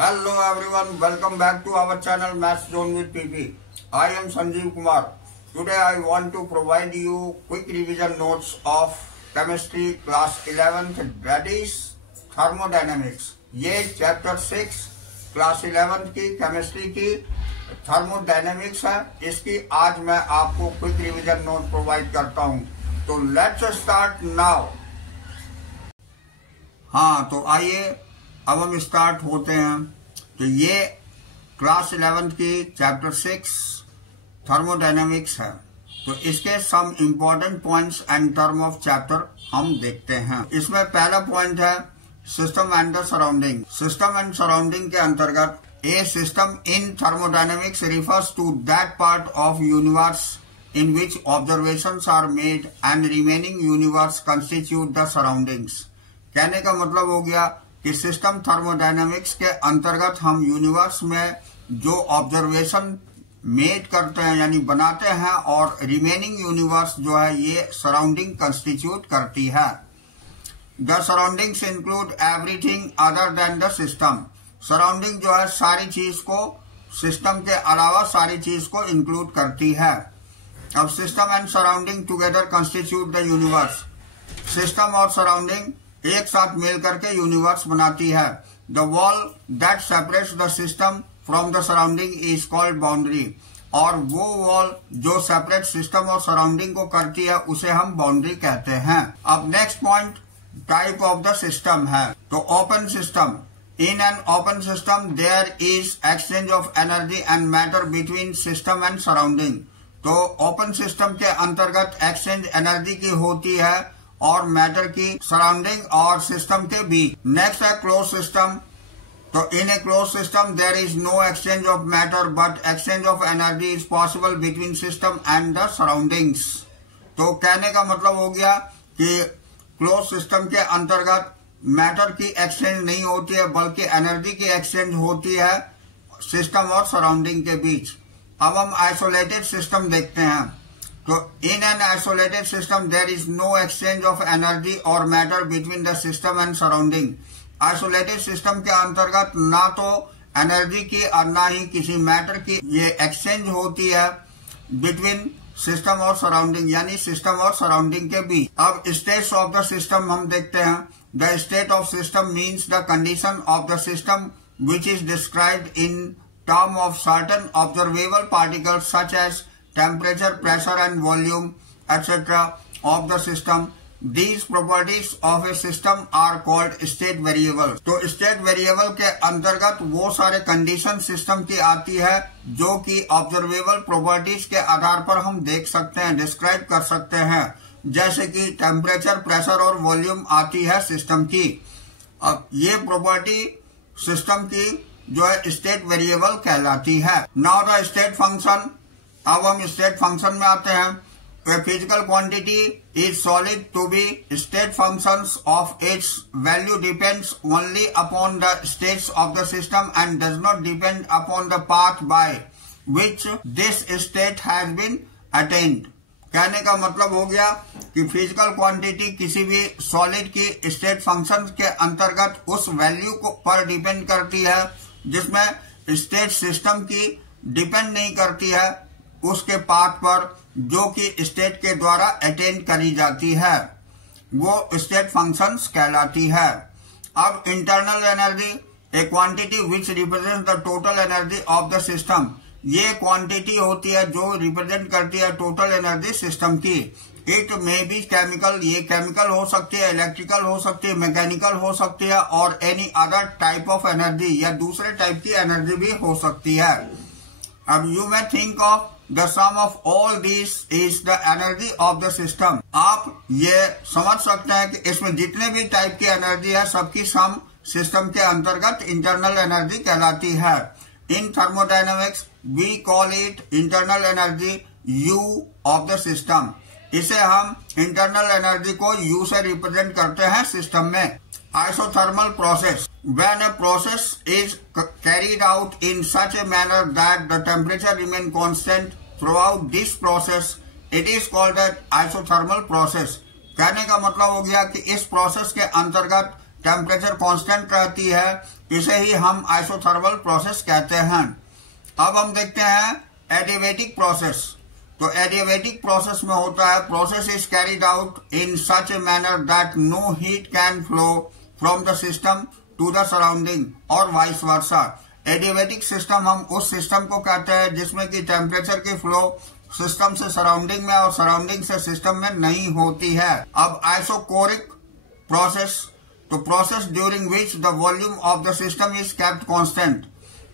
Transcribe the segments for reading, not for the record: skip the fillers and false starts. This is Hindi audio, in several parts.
Hello everyone, welcome back to our channel Maths Zone with PP. I am Sanjeev Kumar. Today I want to provide you quick revision notes of chemistry class 11th, that is thermodynamics. ये चैप्टर 6 क्लास 11th की केमिस्ट्री की थर्मोडायनेमिक्स है। इसकी आज मैं आपको क्विक रिवीजन नोट प्रोवाइड करता हूं। तो लेट्स स्टार्ट नाउ। हाँ, तो आइए अब हम स्टार्ट होते हैं। तो ये क्लास 11th की चैप्टर 6 थर्मोडायनेमिक्स है। तो इसके some important points and term of chapter हम देखते हैं। इसमें पहला पॉइंट है system and the surrounding. System and surrounding के अंतर्गत a system in thermodynamics refers to that part of universe in which observations are made and remaining universe constitute the surroundings। कहने का मतलब हो गया कि सिस्टम थर्मोडायनेमिक्स के अंतर्गत हम यूनिवर्स में जो ऑब्जर्वेशन मेड करते हैं यानी बनाते हैं और रिमेनिंग यूनिवर्स जो है ये सराउंडिंग कंस्टिट्यूट करती है। The surroundings include everything other than the system. Surrounding जो है सारी चीज को, सिस्टम के अलावा सारी चीज को इंक्लूड करती है। अब system and surrounding together constitute the universe. System और सराउंडिंग एक साथ मिल करके यूनिवर्स बनाती है। The wall that separates the system from the surrounding is called boundary. और वो वॉल जो सेपरेट सिस्टम और सराउंडिंग को करती है उसे हम बाउंड्री कहते हैं। अब next point type of the system है। तो open system. In an open system there is exchange of energy and matter between system and surrounding. तो ओपन सिस्टम के अंतर्गत एक्सचेंज एनर्जी की होती है और मैटर की सराउंडिंग और सिस्टम के बीच। नेक्स्ट है क्लोज सिस्टम। तो in a close system there is no exchange of matter but exchange of energy is possible between system and the surroundings. तो कहने का मतलब हो गया कि क्लोज सिस्टम के अंतर्गत मैटर की एक्सचेंज नहीं होती है बल्कि एनर्जी की एक्सचेंज होती है सिस्टम और सराउंडिंग के बीच। अब हम आइसोलेटेड सिस्टम देखते हैं। तो in an isolated system there is no exchange of energy और matter between the system and surrounding. Isolated system के अंतर्गत ना तो एनर्जी की और ना ही किसी मैटर की ये एक्सचेंज होती है बिटवीन सिस्टम और सराउंडिंग यानी सिस्टम और सराउंडिंग के बीच। अब स्टेट्स ऑफ द सिस्टम हम देखते हैं। The state of system means the condition of the system which is described in term of certain observable particles such as temperature, pressure and volume etc. of the system. These properties of a system are called state variables। तो state variable के अंतर्गत वो सारे कंडीशन सिस्टम की आती है जो कि ऑब्जर्वेबल प्रॉपर्टीज के आधार पर हम देख सकते हैं, डिस्क्राइब कर सकते हैं, जैसे कि टेम्परेचर, प्रेशर और वॉल्यूम आती है सिस्टम की। अब ये प्रॉपर्टी सिस्टम की जो है स्टेट वेरिएबल कहलाती है। Now the state function. अब हम स्टेट फंक्शन में आते हैं। A physical quantity is solid to be state functions of its value depends only upon the states of the system and does not depend upon the path by which this state has been attained. कहने का मतलब हो गया कि फिजिकल क्वांटिटी किसी भी सॉलिड की स्टेट फंक्शन के अंतर्गत उस वैल्यू को पर डिपेंड करती है जिसमें स्टेट सिस्टम की डिपेंड नहीं करती है उसके पाथ पर जो कि स्टेट के द्वारा अटेन करी जाती है, वो स्टेट फंक्शंस कहलाती है। अब internal energy A quantity which represent the total energy of the system. ये क्वांटिटी होती है जो रिप्रेजेंट करती है टोटल एनर्जी सिस्टम की। इट मे बी केमिकल, ये केमिकल हो सकती है, इलेक्ट्रिकल हो सकती है, मैकेनिकल हो सकती है और any other type of energy या दूसरे टाइप की एनर्जी भी हो सकती है। अब you may think of the sum of all this is the energy of the system. आप ये समझ सकते हैं कि इसमें जितने भी टाइप की एनर्जी है सबकी सम सिस्टम के अंतर्गत इंटरनल एनर्जी कहलाती है। In thermodynamics we call it internal energy U of the system. इसे हम इंटरनल एनर्जी को U से रिप्रेजेंट करते हैं सिस्टम में। Isothermal process. When a process is carried out in such a manner that the temperature remain constant throughout this process it is called isothermal process. कहने का मतलब हो गया कि इस प्रोसेस के अंतर्गत टेम्परेचर कांस्टेंट रहती है इसे ही हम आइसोथर्मल प्रोसेस कहते हैं। अब हम देखते हैं एडियाबैटिक प्रोसेस। तो एडियाबैटिक प्रोसेस में होता है process is carried out in such a manner that no heat can flow from the system to the surrounding और वाइस वर्सा। एडियाबैटिक सिस्टम हम उस सिस्टम को कहते हैं जिसमें कि टेम्परेचर की फ्लो सिस्टम से सराउंडिंग में और सराउंडिंग से सिस्टम में नहीं होती है। अब आइसोकोरिक प्रोसेस, तो process during which the volume of the system is kept constant.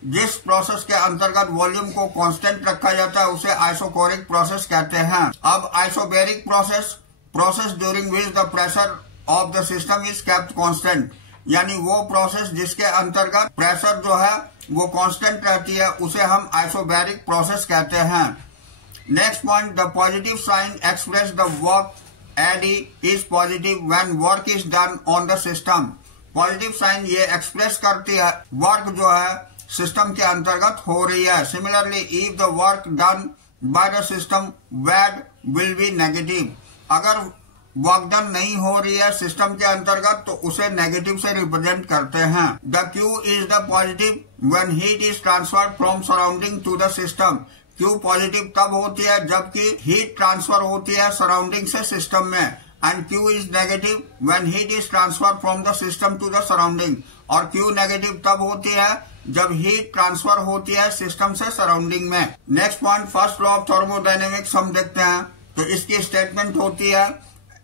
जिस प्रोसेस के अंतर्गत वॉल्यूम को कांस्टेंट रखा जाता है उसे आइसोकोरिक प्रोसेस कहते हैं। अब isobaric process, process during which the pressure of the system is kept constant, यानी वो प्रोसेस जिसके अंतर्गत प्रेशर जो है वो कांस्टेंट रहती है उसे हम आइसोबैरिक प्रोसेस कहते हैं। Next point, the positive sign express the work एडी is positive when work is done on the system. Positive sign ये एक्सप्रेस करती है वर्क जो है सिस्टम के अंतर्गत हो रही है। Similarly if the work done by the system वैड विल बी नेगेटिव। अगर वर्क डन नहीं हो रही है सिस्टम के अंतर्गत तो उसे नेगेटिव से रिप्रेजेंट करते हैं। The Q is the positive when heat is transferred from surrounding to the system. Q positive तब होती है जबकि हीट ट्रांसफर होती है सराउंडिंग से सिस्टम में। And Q is negative when heat is transfer from the system to the surrounding. और क्यू नेगेटिव तब होती है जब हीट ट्रांसफर होती है सिस्टम से सराउंडिंग में। Next point, first law of thermodynamics हम देखते हैं। तो इसकी स्टेटमेंट होती है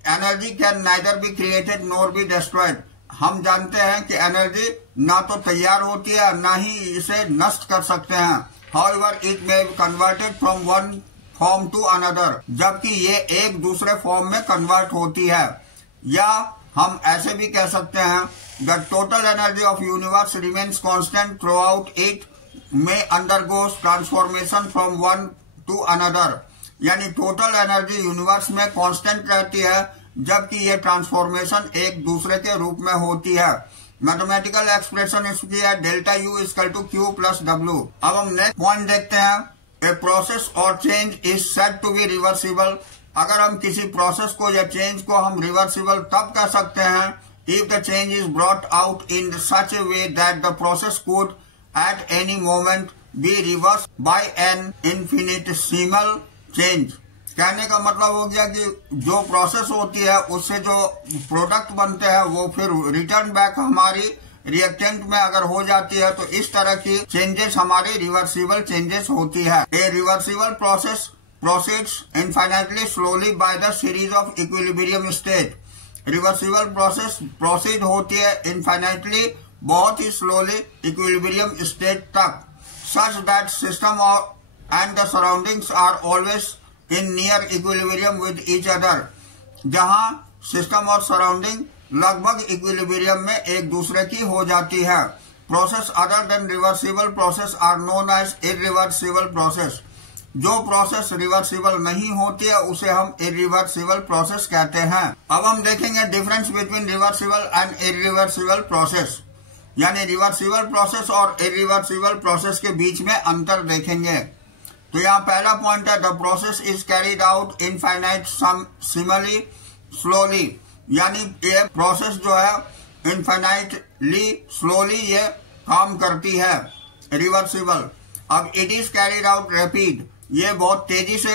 energy can neither be created nor be destroyed. हम जानते हैं कि एनर्जी ना तो तैयार होती है ना ही इसे नष्ट कर सकते हैं। However it may be converted from one form to another, जबकि ये एक दूसरे फॉर्म में कन्वर्ट होती है। या हम ऐसे भी कह सकते हैं the total energy of universe remains constant through out it may undergoes transformation from one two another, यानी टोटल एनर्जी यूनिवर्स में कांस्टेंट रहती है जबकि ये ट्रांसफॉर्मेशन एक दूसरे के रूप में होती है। मैथमेटिकल एक्सप्रेशन इसकी है delta U equal to Q plus W. अब हम नेक्स्ट पॉइंट देखते हैं, ए प्रोसेस और change is said to be reversible. अगर हम किसी प्रोसेस को या चेंज को हम रिवर्सिबल तब कह सकते हैं if the change is brought out in such a way that the process could at any moment be reverse by an infinitesimal change. कहने का मतलब हो गया कि जो प्रोसेस होती है उससे जो प्रोडक्ट बनते हैं वो फिर रिटर्न बैक हमारी रिएक्टेंट में अगर हो जाती है तो इस तरह की चेंजेस हमारी रिवर्सिबल चेंजेस होती है। A reversible process proceeds infinitely slowly by the series of equilibrium state. Reversible process proceed होती है इनफाइनाइटली बहुत ही स्लोली इक्विलिब्रियम स्टेट तक, such that system and the surroundings are always in near equilibrium with each other. जहां सिस्टम और सराउंडिंग लगभग इक्विलिब्रियम में एक दूसरे की हो जाती है। Process other than reversible process are known as irreversible process. जो प्रोसेस रिवर्सिबल नहीं होती है उसे हम इरिवर्सिबल प्रोसेस कहते हैं। अब हम देखेंगे difference between reversible and irreversible process, यानी रिवर्सिबल प्रोसेस और इरिवर्सिबल प्रोसेस के बीच में अंतर देखेंगे। तो यहाँ पहला पॉइंट है the process is carried out infinitesimally slowly, यानी ये प्रोसेस जो है इनफाइनाइटली स्लोली ये काम करती है रिवर्सिबल। अब it is carried out rapid, ये बहुत तेजी से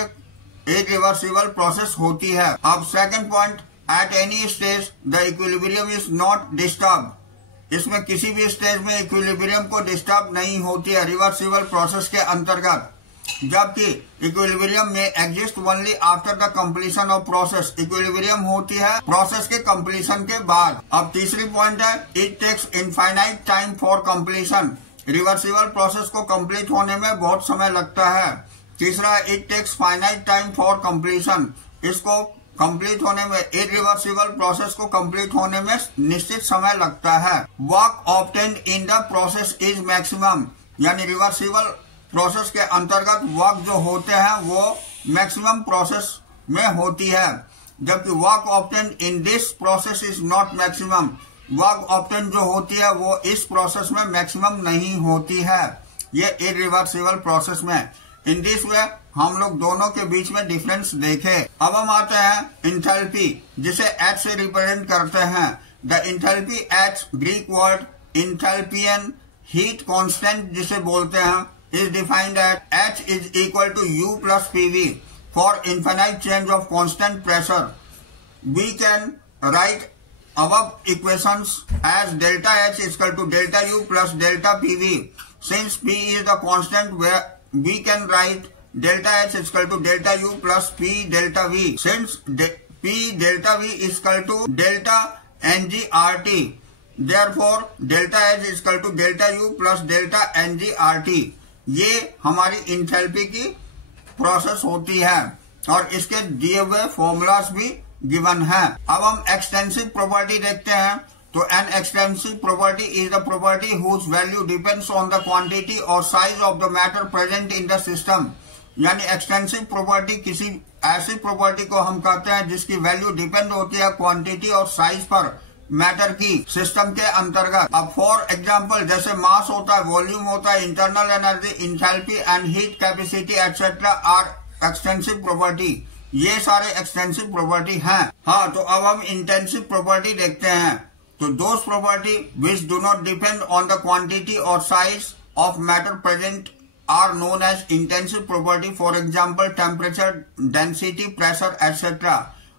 इरिवर्सिबल प्रोसेस होती है। अब second point, at any stage the equilibrium is not disturb. इसमें किसी भी स्टेज में इक्विलिब्रियम को डिस्टर्ब नहीं होती है रिवर्सिबल प्रोसेस के अंतर्गत, जबकि इक्विलिब्रियम में exist only after the completion of process. Equilibrium होती है प्रोसेस के कंप्लीशन के बाद। अब तीसरी पॉइंट है it takes infinite time for completion. Reversible process को कंप्लीट होने में बहुत समय लगता है। तीसरा it takes finite time for completion. इसको कंप्लीट होने में इरिवर्सिबल प्रोसेस को कंप्लीट होने में निश्चित समय लगता है। Work obtained in the process is maximum, यानी रिवर्सिबल प्रोसेस के अंतर्गत वर्क जो होते हैं वो मैक्सिमम प्रोसेस में होती है, जबकि work obtained in this process is not maximum. Work obtained जो होती है वो इस प्रोसेस में मैक्सिमम नहीं होती है, ये इरिवर्सिबल प्रोसेस में। इन दिस वे हम लोग दोनों के बीच में डिफरेंस देखे। अब हम आते हैं इंथैल्पी, जिसे H से रिप्रेजेंट करते हैं। The enthalpy H Greek word enthalpein heat constant जिसे बोलते हैं is defined as H is equal to U plus PV for infinite change of constant pressure. We can write above equations as delta H is equal to delta U plus delta PV. Since P is the constant, where we can write delta H is equal to delta U plus P delta V. Since P delta V is equal to delta NGRT, therefore delta H is equal to delta U plus delta NGRT. ये हमारी इंथैल्पी की प्रोसेस होती है और इसके दिए हुए फॉर्मूलाज भी गिवन है। अब हम एक्सटेंसिव प्रॉपर्टी देखते हैं। तो an extensive property is the property whose value depends on the quantity और size of the matter present in the system. यानी एक्सटेंसिव प्रॉपर्टी किसी ऐसी प्रॉपर्टी को हम कहते हैं जिसकी वैल्यू डिपेंड होती है क्वांटिटी और साइज पर मैटर की सिस्टम के अंतर्गत। अब फॉर एग्जांपल जैसे मास होता है, वॉल्यूम होता है, internal energy, enthalpy and heat capacity etcetera are extensive property. ये सारे एक्सटेंसिव प्रॉपर्टी हैं। हाँ, तो अब हम इंटेंसिव प्रॉपर्टी देखते हैं। तो those property which do not depend on the quantity और size of matter present are known as intensive property. For example temperature, density, pressure etcetera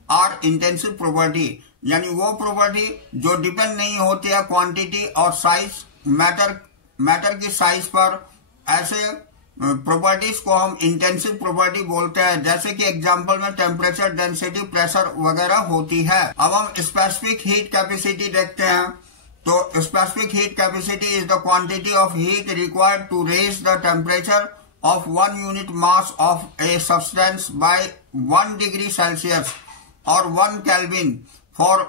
are intensive property. यानी वो प्रॉपर्टी जो डिपेंड नहीं होती है क्वांटिटी और साइज मैटर की साइज पर, ऐसे प्रॉपर्टीज को हम इंटेंसिव प्रॉपर्टी बोलते हैं। जैसे कि एग्जांपल में टेम्परेचर, डेंसिटी, प्रेशर वगैरह होती है। अब हम स्पेसिफिक हीट कैपेसिटी देखते हैं। तो specific heat capacity is the quantity of heat required to raise the temperature of 1 unit mass of a substance by 1 degree Celsius or 1 Kelvin. For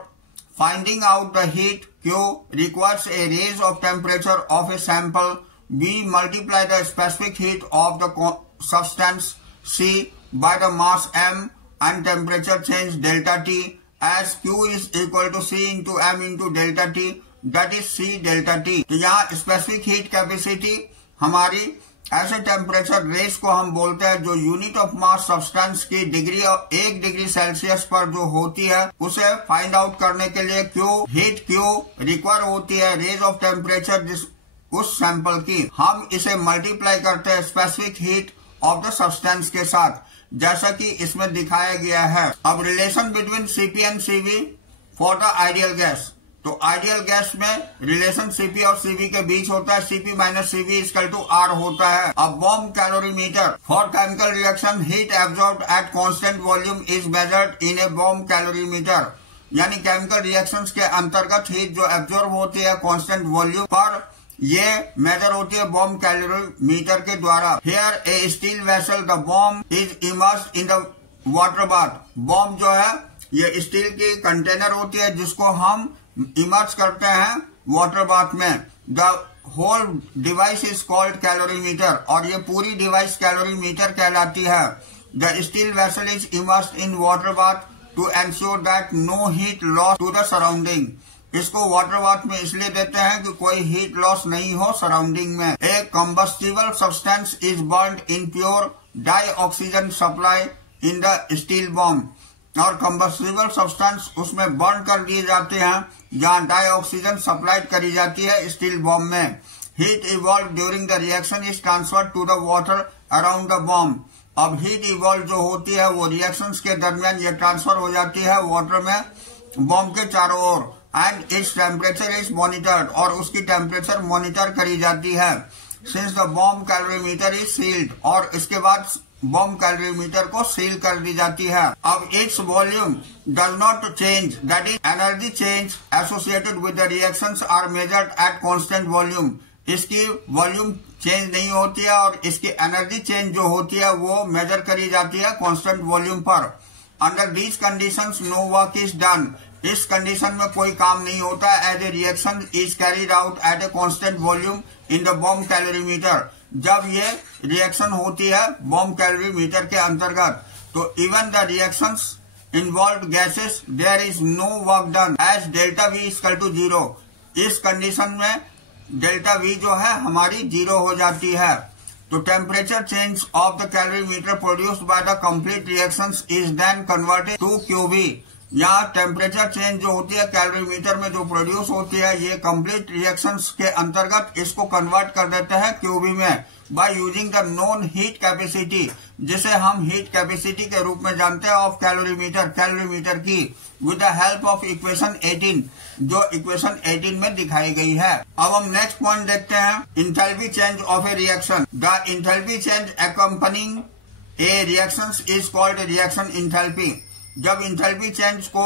finding out the heat Q requires a raise of temperature of a sample. We multiply the specific heat of the substance C by the mass M and temperature change delta T, as Q is equal to C into M into delta T, that is C delta T. तो यहाँ specific heat capacity हमारी ऐसे टेम्परेचर रेस को हम बोलते हैं जो यूनिट ऑफ मास सब्सटेंस की डिग्री 1 डिग्री सेल्सियस पर जो होती है, उसे फाइंड आउट करने के लिए हीट क्यू रिक्वायर होती है रेज ऑफ टेम्परेचर उस सैंपल की। हम इसे मल्टीप्लाई करते हैं specific heat of the substance के साथ, जैसा कि इसमें दिखाया गया है। अब relation between CP and CV for the ideal gas. तो आइडियल गैस में रिलेशन सीपी और सीवी के बीच होता है। CP minus CV equal to R होता है। अब bomb calorimeter for chemical reaction heat absorbed at constant volume is measured in A bomb calorimeter. यानी केमिकल रिएक्शंस के अंतर्गत हीट जो एब्जॉर्ब होती है कांस्टेंट वॉल्यूम पर, ये मेजर होती है बॉम्ब कैलोरीमीटर के द्वारा। Here A steel vessel the bomb is immersed in the water bath. Bomb जो है ये स्टील की कंटेनर होती है जिसको हम इमर्ज करते हैं वाटर बाथ में। The whole device is called calorimeter और ये पूरी डिवाइस कैलोरीमीटर कहलाती है। The steel vessel is immersed in water bath to ensure that no heat loss to the surrounding. इसको वाटर बाथ में इसलिए देते हैं कि कोई हीट लॉस नहीं हो सराउंडिंग में। A combustible substance is burned in pure dry oxygen supply in the steel bomb. और कंबस्टिबल सब्सटेंस उसमें बर्न कर दिए जाते हैं जहां डाई ऑक्सीजन सप्लाई करी जाती है स्टील बॉम्ब में। Heat evolve during the reaction is transferred to the water around the bomb. अब हीट इवॉल्व जो होती है वो रिएक्शंस के दरमियान ये ट्रांसफर हो जाती है वाटर में बॉम्ब के चारों ओर। And its temperature is monitored और उसकी टेम्परेचर मॉनिटर करी जाती है। Since the bomb calorimeter is sealed और इसके बाद बॉम्ब कैलोरीमीटर को सील कर दी जाती है। अब its volume does not change, that is energy change associated with the reactions are measured at constant volume. इसकी वॉल्यूम चेंज नहीं होती है और इसकी एनर्जी चेंज जो होती है वो मेजर करी जाती है कांस्टेंट वॉल्यूम पर। Under these conditions no work is done. इस कंडीशन में कोई काम नहीं होता as a reaction is carried out at a constant volume in the bomb calorimeter. जब ये रिएक्शन होती है बॉम्ब कैलोरीमीटर के अंतर्गत, तो even the reactions involve gases there is no work done as delta V equal to 0। इस कंडीशन में डेल्टा वी जो है हमारी 0 हो जाती है। तो temperature change of the calorimeter produced by the complete reactions is then converted to QV. यहाँ टेम्परेचर चेंज जो होती है कैलोरीमीटर में जो प्रोड्यूस होती है, ये कंप्लीट रिएक्शंस के अंतर्गत इसको कन्वर्ट कर देते हैं क्यूबी में by using the known heat capacity, जिसे हम हीट कैपेसिटी के रूप में जानते हैं ऑफ कैलोरीमीटर की, with the help of equation 18, जो इक्वेशन 18 में दिखाई गई है। अब हम नेक्स्ट पॉइंट देखते हैं, enthalpy change of A reaction. The enthalpy change accompanying A reaction is called reaction enthalpy. जब इंथैल्पी चेंज को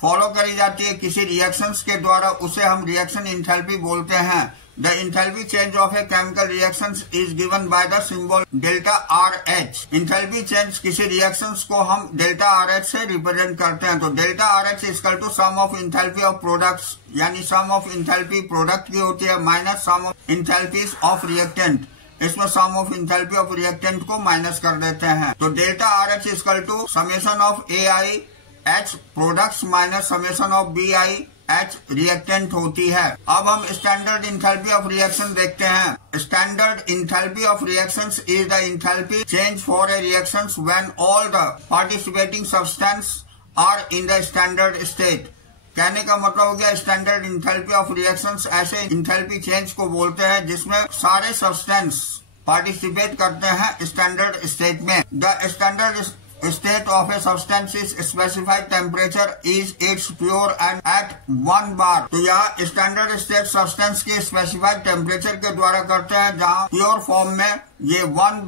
फॉलो करी जाती है किसी रिएक्शंस के द्वारा, उसे हम रिएक्शन इंथैल्पी बोलते हैं। The enthalpy change of a chemical reaction is given by the symbol delta RH। Enthalpy change किसी रिएक्शंस को हम डेल्टा RH से रिप्रेजेंट करते हैं। तो delta RH equal to sum of enthalpy of products, यानी सम ऑफ इंथैल्पी प्रोडक्ट की होती है minus sum of enthalpies of reactant. इसमें sum of enthalpy of reactant को माइनस कर देते हैं। तो delta RH equal to summation of AIH products minus summation of BIH reactant होती है। अब हम स्टैंडर्ड इंथैल्पी ऑफ रिएक्शन देखते हैं। Standard enthalpy of reactions is the enthalpy change for a reactions when all the participating substance are in the standard state. कहने का मतलब हो गया स्टैंडर्ड इंथैल्पी ऑफ रिएक्शंस ऐसे इंथैल्पी चेंज को बोलते हैं जिसमें सारे सब्सटेंस पार्टिसिपेट करते हैं स्टैंडर्ड स्टेट में। The standard state of a substance is specified temperature is its pure and at 1 bar. तो यहाँ स्टैंडर्ड स्टेट सब्सटेंस के स्पेसिफाइड टेम्परेचर के द्वारा करते हैं, जहाँ प्योर फॉर्म में ये 1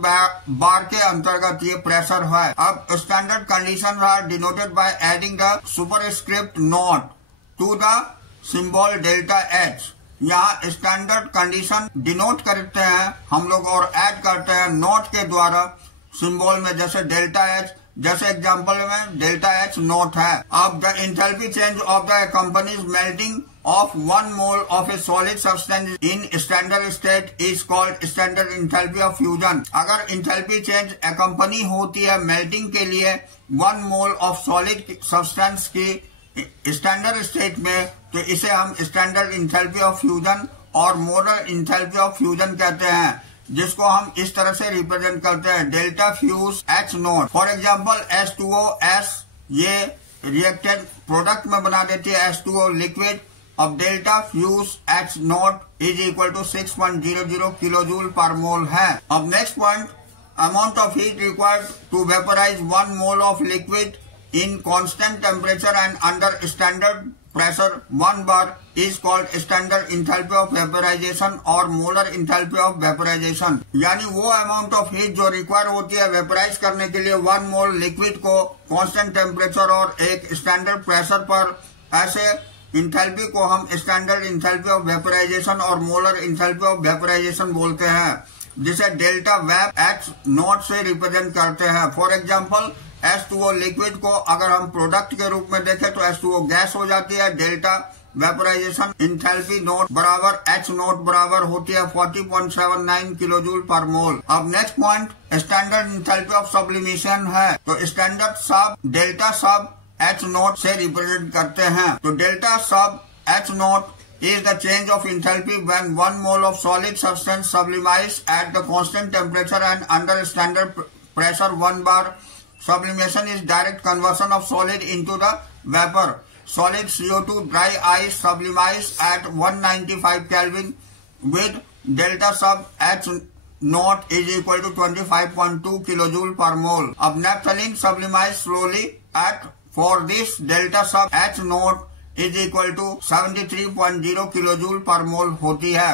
बार के अंतर्गत ये प्रेशर है। अब standard condition are denoted by adding the superscript naught to the symbol delta H। यहाँ स्टैंडर्ड कंडीशन डिनोट करते हैं हम लोग और ऐड करते हैं नोट के द्वारा सिंबल में, जैसे डेल्टा H, जैसे एग्जांपल में डेल्टा H नोट है। अब the enthalpy change of the companies melting of 1 mole of a solid substance in standard state is called standard enthalpy of fusion। अगर इंथैल्पी चेंज accompany होती है मेल्टिंग के लिए 1 mole of solid substance की स्टैंडर्ड स्टेट में, तो इसे हम स्टैंडर्ड इंथैल्पी ऑफ फ्यूजन और मोलर इंथैल्पी ऑफ फ्यूजन कहते हैं, जिसको हम इस तरह से रिप्रेजेंट करते हैं delta fuse H note. For example H2O ये रिएक्टेंट प्रोडक्ट में बना देती है H2O लिक्विड। अब delta fuse H naught is equal to 6.00 kilojoule per mole है। अब next point, amount of heat required to vaporise 1 mole of liquid in constant temperature and under standard pressure 1 bar is called standard enthalpy of vaporization और molar enthalpy of vaporization। यानी वो अमाउंट ऑफ हीट जो रिक्वायर होती है वेपराइज करने के लिए 1 मोल लिक्विड को कांस्टेंट टेम्परेचर और एक स्टैंडर्ड प्रेशर पर, ऐसे इंथैल्पी को हम स्टैंडर्ड इंथैल्पी ऑफ वेपराइजेशन और मोलर इंथैल्पी ऑफ वेपराइजेशन बोलते हैं, जिसे डेल्टा वेप H नोट से रिप्रेजेंट करते हैं। फॉर एग्जाम्पल H2O लिक्विड को अगर हम प्रोडक्ट के रूप में देखें तो H2O गैस हो जाती है। डेल्टा वेपराइजेशन इंथैल्पी नोट बराबर H नोट बराबर होती है 40.79 किलोजूल पर मोल। अब next point, standard enthalpy of sublimation है। तो स्टैंडर्ड सब डेल्टा सब H नोट से रिप्रेजेंट करते हैं। तो डेल्टा सब H note is the change of enthalpy when 1 mole of solid substance sublimates at the constant temperature and under standard pressure 1 bar। Sublimation is direct conversion of solid into the vapor। Solid CO2 dry ice sublimates at 195 Kelvin with delta sub H naught is equal to 25.2 kilojoule per mole। अब naphthalene sublimates slowly at, for this delta sub H naught is equal to 73.0 kilojoule per mole होती है।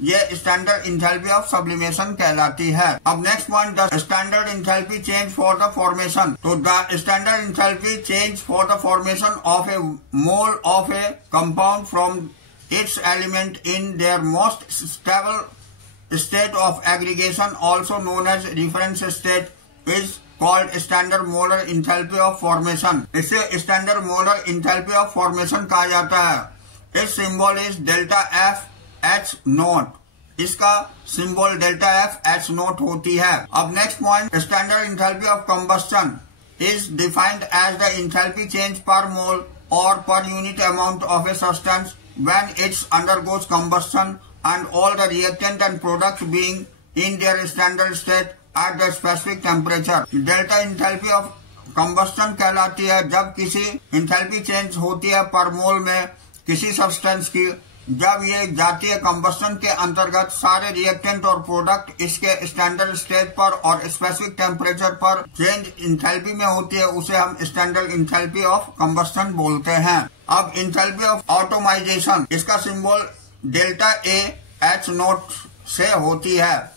ये स्टैंडर्ड इंथैल्पी ऑफ सब्लिमेशन कहलाती है। अब next point, the standard enthalpy change for the formation. तो the standard enthalpy change for the formation of a mole of a compound from its element in their most stable state of aggregation also known as reference state is called standard molar enthalpy of formation. इसे standard molar enthalpy of formation कहा जाता है। इस symbol is delta F H naught. इसका symbol delta F H note होती है। अब next point, standard enthalpy of combustion is defined as the enthalpy change per mole or per unit amount of a substance when its undergoes combustion and all the reactant and products being in their standard state at the specific temperature। Delta enthalpy of combustion कहलाती है जब किसी इंथैल्पी चेंज होती है पर मोल में किसी सब्सटेंस की, जब ये जाती है कंबस्टन के अंतर्गत सारे रिएक्टेंट और प्रोडक्ट इसके स्टैंडर्ड स्टेट पर और स्पेसिफिक टेम्परेचर पर चेंज इंथैल्पी में होती है, उसे हम स्टैंडर्ड इंथैल्पी ऑफ कंबस्टन बोलते हैं। अब इंथैल्पी ऑफ ऑटोमाइजेशन, इसका symbol delta A H naught से होती है।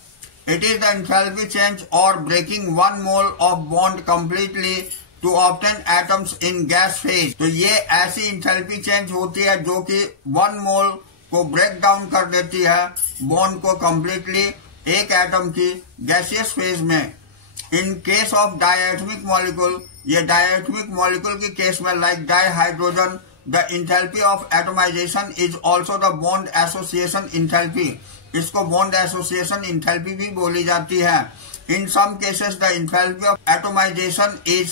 It is the enthalpy change और breaking one mole of bond completely to obtain atoms in gas phase. तो ये ऐसी इंथैल्पी चेंज होती है जो कि वन मोल को ब्रेक डाउन कर देती है बॉन्ड को कम्प्लीटली एक एटम की गैसियस फेज में। In case of diatomic molecule, ये डायटोमिक मॉलिक्यूल के केस में like dihydrogen, the enthalpy of atomization is also the bond association enthalpy. इसको बॉन्ड एसोसिएशन इंथैल्पी भी बोली जाती है। In some cases the enthalpy of atomization is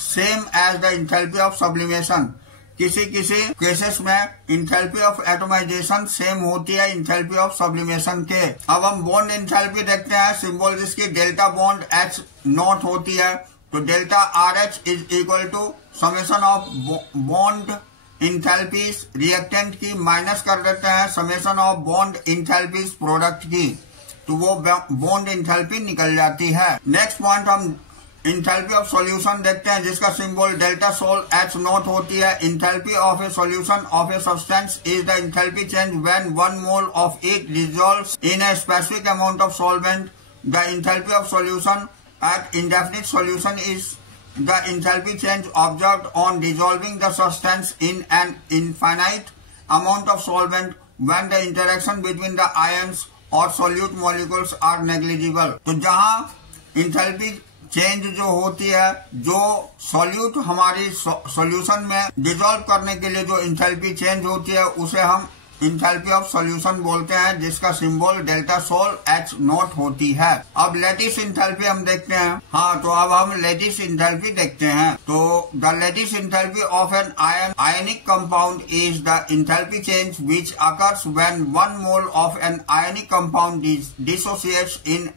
same as the enthalpy of sublimation. किसी किसी केसेस में इंथैल्पी ऑफ एटोमाइजेशन सेम होती है इंथैल्पी ऑफ सब्लिमेशन के। अब हम बॉन्ड इंथैल्पी देखते हैं। सिंबल जिसकी डेल्टा बॉन्ड एच नॉट होती है, तो delta R H is equal to summation of bond enthalpies reactant की माइनस कर देते हैं summation of bond enthalpies product की, तो वो बॉन्ड इंथैल्पी निकल जाती है। नेक्स्ट पॉइंट हम इंथैल्पी ऑफ सॉल्यूशन देखते हैं जिसका symbol delta sol H naught होती है। Enthalpy of a solution of a substance is the enthalpy change when one mole of it dissolves in a specific amount of solvent. The enthalpy of solution at indefinite solution is the enthalpy change observed on dissolving the substance in an infinite amount of solvent when the interaction between the ions or solute molecules are negligible। तो जहाँ इंथैल्पी चेंज जो होती है, जो सॉल्यूट हमारी सॉल्यूशन में डिसॉल्व करने के लिए जो इंथैल्पी चेंज होती है उसे हम इंथैल्पी ऑफ सॉल्यूशन बोलते हैं, जिसका symbol delta sol H naught होती है। अब लेटिस इंथैल्पी हम देखते हैं। हाँ, तो अब हम लेटिस इंथैल्पी देखते हैं। तो the lattice enthalpy of an ionic compound is the enthalpy change which occurs when one mole of an ionic compound dissociates in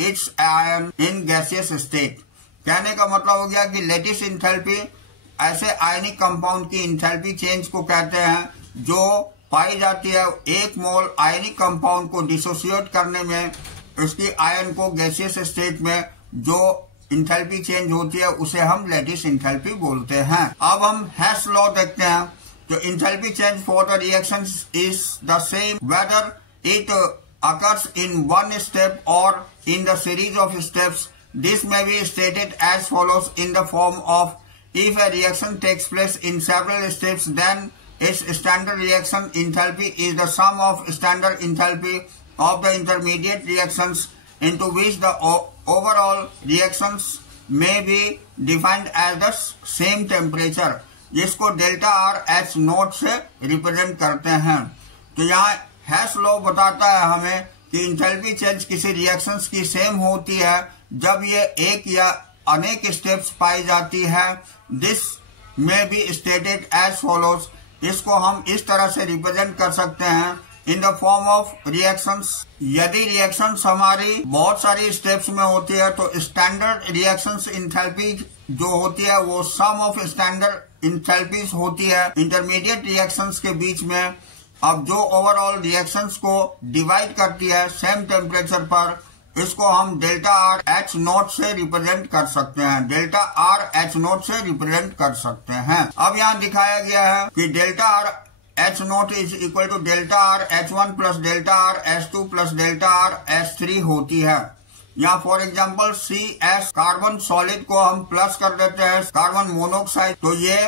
its ion in gaseous state. कहने का मतलब हो गया कि लेटिस इंथैल्पी ऐसे आयनिक कंपाउंड की इंथैल्पी चेंज को कहते हैं जो पाई जाती है एक मोल आयनिक कंपाउंड को डिसोसिएट करने में, उसकी आयन को गैसियस स्टेट में जो इंथैल्पी चेंज होती है उसे हम लेटिस इंथैल्पी बोलते हैं। अब हम हेस लॉ देखते हैं। तो enthalpy change for the reaction is the same whether it occurs in one step और in the series of steps. This may be stated as follows in the form of, if a reaction takes place in several steps, then its standard reaction enthalpy is the sum of standard enthalpy of the intermediate reactions into which the overall reactions may be defined as the same temperature, जिसको डेल्टा आर एच नोट से रिप्रेजेंट करते हैं। तो यहाँ हेस लॉ बताता है हमें कि इंथैल्पी चेंज किसी रिएक्शंस की सेम होती है जब ये एक या अनेक स्टेप्स पाई जाती है। दिस में बी स्टेटेड एज फॉलोज। इसको हम इस तरह से रिप्रेजेंट कर सकते हैं in the form of reactions. यदि रिएक्शंस हमारी बहुत सारी स्टेप्स में होती है तो स्टैंडर्ड रिएक्शंस इंथैल्पी जो होती है वो सम ऑफ स्टैंडर्ड इंथैल्पीज होती है इंटरमीडिएट रिएक्शंस के बीच में। अब जो ओवरऑल रिएक्शंस को डिवाइड करती है सेम टेम्परेचर पर, इसको हम डेल्टा आर एच नोट से रिप्रेजेंट कर सकते हैं, डेल्टा आर एच नोट से रिप्रेजेंट कर सकते हैं। अब यहाँ दिखाया गया है कि delta R H naught is equal to delta R H one plus delta R H two plus delta R H three होती है। यहाँ for example C S carbon solid को हम प्लस कर देते हैं कार्बन मोनोऑक्साइड, तो ये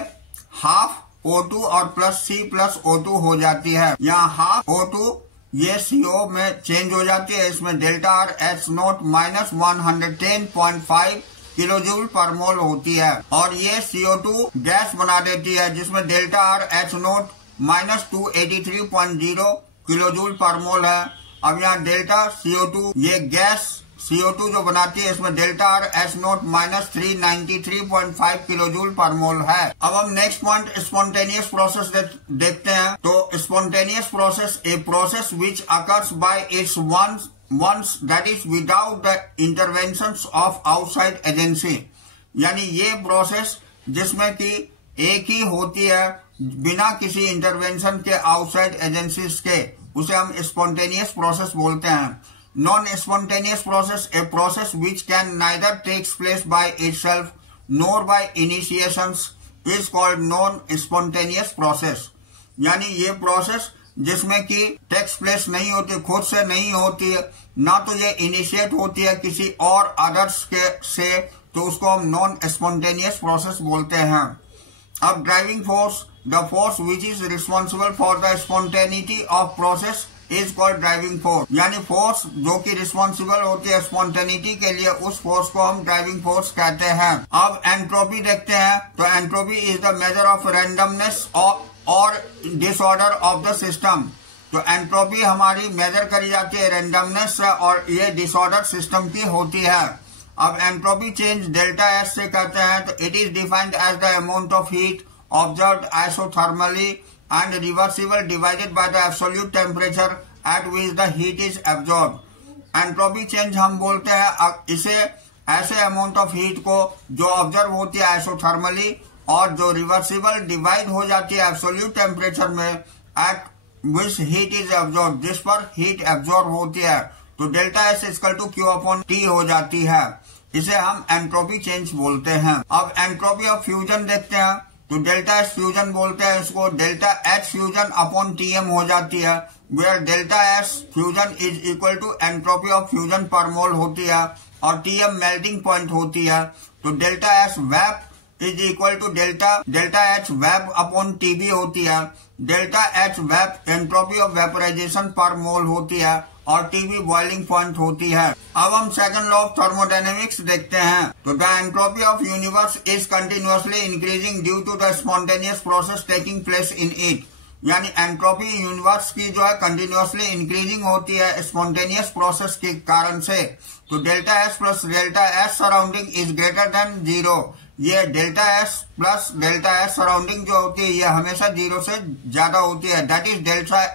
हाफ O2 और प्लस C प्लस O2 हो जाती है। यहाँ हाफ O2 ये CO में चेंज हो जाती है। इसमें delta R H naught minus 110.5 kilo joule per mole होती है और ये CO2 गैस बना देती है जिसमें delta R H naught minus 283.0 kilo joule per mole है। अब यहाँ डेल्टा CO2 ये गैस CO2 जो बनाती है इसमें delta R H naught minus 393.5 kilo joule per mole है। अब हम नेक्स्ट पॉइंट स्पॉन्टेनियस प्रोसेस देखते हैं। तो spontaneous process a process which occurs by its once that is without the intervention of outside agency. यानी ये प्रोसेस जिसमें कि एक ही होती है बिना किसी इंटरवेंशन के आउटसाइड एजेंसीज के, उसे हम स्पॉन्टेनियस प्रोसेस बोलते हैं। Non spontaneous process, a process which can neither takes place by itself nor by initiations, is called non spontaneous process. यानी ये प्रोसेस जिसमें कि टेक्स प्लेस नहीं होती, खुद से नहीं होती है, ना तो ये इनिशिएट होती है किसी और अदर्स के से, तो उसको हम नॉन स्पॉन्टेनियस प्रोसेस बोलते हैं। अब driving force, the force which is responsible for the spontaneity of process is called driving force. यानी फोर्स जो कि रिस्पॉन्सिबल होती है स्पॉन्टेनिटी के लिए, उस फोर्स को हम ड्राइविंग फोर्स कहते हैं। अब एंट्रोपी देखते हैं, तो entropy is the measure of randomness और डिसऑर्डर ऑफ द सिस्टम। तो एंट्रोपी हमारी मेजर करी जाती है रैंडमनेस से, और ये डिसऑर्डर सिस्टम की होती है। अब एंट्रोपी चेंज डेल्टा एस से कहते हैं, तो it is defined as the amount of heat observed isothermally and reversible divided by the absolute temperature at which the heat is absorbed. Entropy change हम बोलते हैं इसे ऐसे अमाउंट ऑफ हीट को जो ऑब्जर्व होती है आइसोथर्मली और जो रिवर्सिबल डिवाइड हो जाती है एब्सोल्यूट टेम्परेचर में at which heat is absorb, जिस पर हीट एब्जॉर्ब होती है, तो delta S equal to Q upon T हो जाती है। इसे हम एंट्रोपी चेंज बोलते हैं। अब एंट्रोपी ऑफ फ्यूजन देखते हैं, तो डेल्टा एस फ्यूजन बोलते हैं इसको। Delta H fusion upon TM हो जाती है, where delta S fusion is equal to entropy of fusion per mole होती है और टीएम मेल्टिंग पॉइंट होती है। तो delta S vap is equal to delta H vap upon TB होती है। Delta H vap entropy of vaporisation per mole होती है और टीबी बॉइलिंग पॉइंट होती है। अब हम सेकंड लॉ ऑफ थर्मोडायनेमिक्स देखते हैं, तो the entropy of universe is continuously increasing due to the spontaneous process taking place in it. यानी एंट्रोपी यूनिवर्स की जो है कंटिन्यूअसली इंक्रीजिंग होती है स्पॉन्टेनियस प्रोसेस के कारण से। तो delta S plus delta S surrounding is greater than zero. ये delta S plus delta S surrounding जो होती है ये हमेशा जीरो से ज्यादा होती है, that is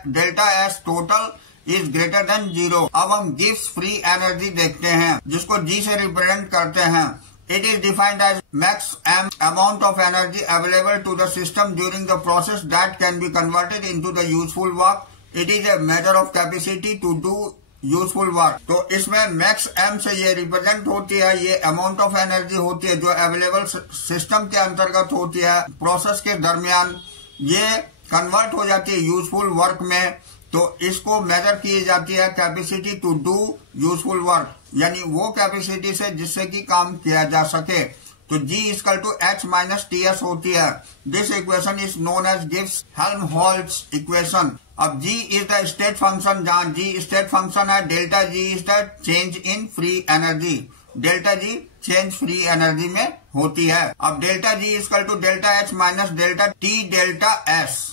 delta S total is greater than zero. अब हम गिब्स फ्री एनर्जी देखते हैं, जिसको जी से रिप्रेजेंट करते हैं। It is defined as maximum amount of energy available to the system during the process that can be converted into the useful work. It is a measure of capacity to do useful work. तो इसमें मैक्स एम से ये रिप्रेजेंट होती है, ये अमाउंट ऑफ एनर्जी होती है जो अवेलेबल सिस्टम के अंतर्गत होती है प्रोसेस के दरमियान, ये कन्वर्ट हो जाती है यूजफुल वर्क में। तो इसको मेजर की जाती है capacity to do useful work, यानी वो कैपेसिटी से जिससे कि काम किया जा सके। तो G equal to H minus TS होती है। This equation is known as Gibbs Helmholtz equation. अब G is the state function, जहां G स्टेट फंक्शन है, delta G is the change in free energy. Delta G change free energy में होती है। अब delta G equal to delta H minus delta T delta S,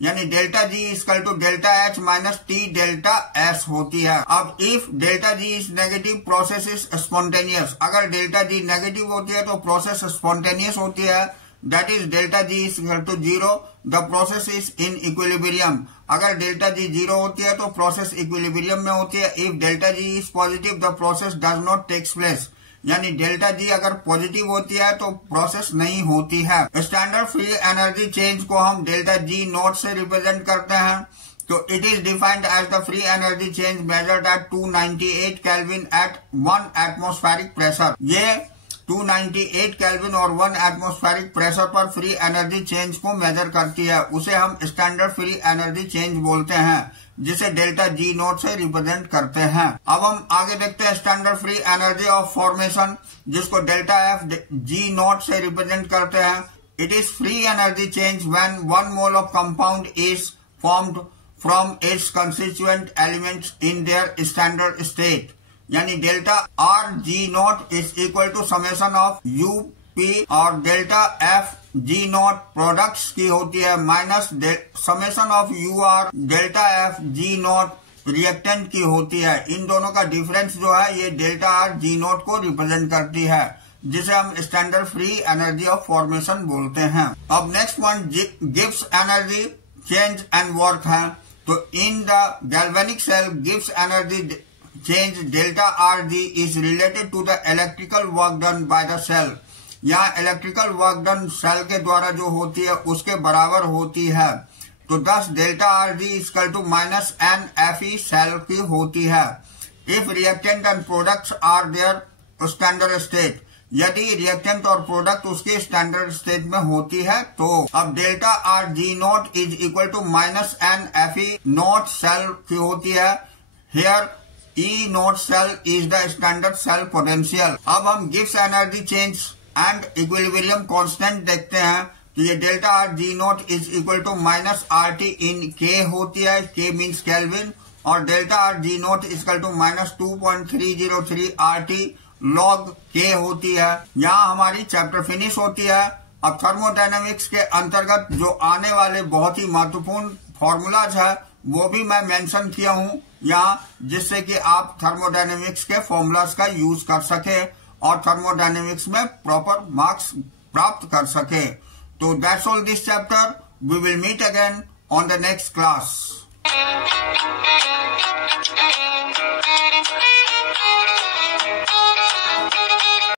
यानी delta G equal to delta H minus T delta S होती है। अब if delta G is negative process is spontaneous. अगर डेल्टा G नेगेटिव होती है तो प्रोसेस स्पॉन्टेनियस होती है, that is delta G equal to zero, the process is in equilibrium. अगर डेल्टा G जीरो होती है तो प्रोसेस इक्विलिब्रियम में होती है। If delta G is positive the process does not takes place, यानी डेल्टा G अगर पॉजिटिव होती है तो प्रोसेस नहीं होती है। स्टैंडर्ड फ्री एनर्जी चेंज को हम डेल्टा G नॉट से रिप्रेजेंट करते हैं। तो it is defined as the free energy change measured at 298 kelvin at 1 atmospheric pressure. ये 298 केल्विन और 1 एटमॉस्फेरिक प्रेशर पर फ्री एनर्जी चेंज को मेजर करती है, उसे हम स्टैंडर्ड फ्री एनर्जी चेंज बोलते हैं, जिसे डेल्टा G नोट से रिप्रेजेंट करते हैं। अब हम आगे देखते हैं standard free energy of formation, जिसको डेल्टा F G नोट से रिप्रेजेंट करते हैं। It is free energy change when 1 mole of compound is formed from its constituent elements in their standard state. यानी delta R G naught is equal to summation of UP और delta F G naught products की होती है minus summation of UR delta F G note reactant की होती है। इन दोनों का डिफरेंस जो है ये डेल्टा R G नोट को रिप्रेजेंट करती है, जिसे हम standard free energy of formation बोलते हैं। अब next point Gibbs energy change and work है। तो in the galvanic cell Gibbs energy change delta R G is related to the electrical work done by the cell. या इलेक्ट्रिकल वर्क डन सेल के द्वारा जो होती है उसके बराबर होती है, तो thus delta R G equal to minus N F E cell की होती है। If reactant and products are their standard state, यदि रिएक्टेंट और प्रोडक्ट उसके स्टैंडर्ड स्टेट में होती है तो अब delta R G naught is equal to minus N F E naught cell की होती है। Here E naught cell is the standard cell potential. अब हम Gibbs energy change and equilibrium constant देखते हैं, तो ये delta R G naught is equal to minus R T in K होती है, के मीन्स केल्विन, और delta R G naught equal to minus 2.303 R T log K होती है। यहाँ हमारी चैप्टर फिनिश होती है। अब थर्मोडायनेमिक्स के अंतर्गत जो आने वाले बहुत ही महत्वपूर्ण फॉर्मूलाज है वो भी मैं मेंशन किया हूँ यहाँ, जिससे कि आप थर्मोडायनेमिक्स के फॉर्मूलाज का यूज कर सके और थर्मोडायनेमिक्स में प्रॉपर मार्क्स प्राप्त कर सके। तो that's all this chapter. We will meet again on the next class.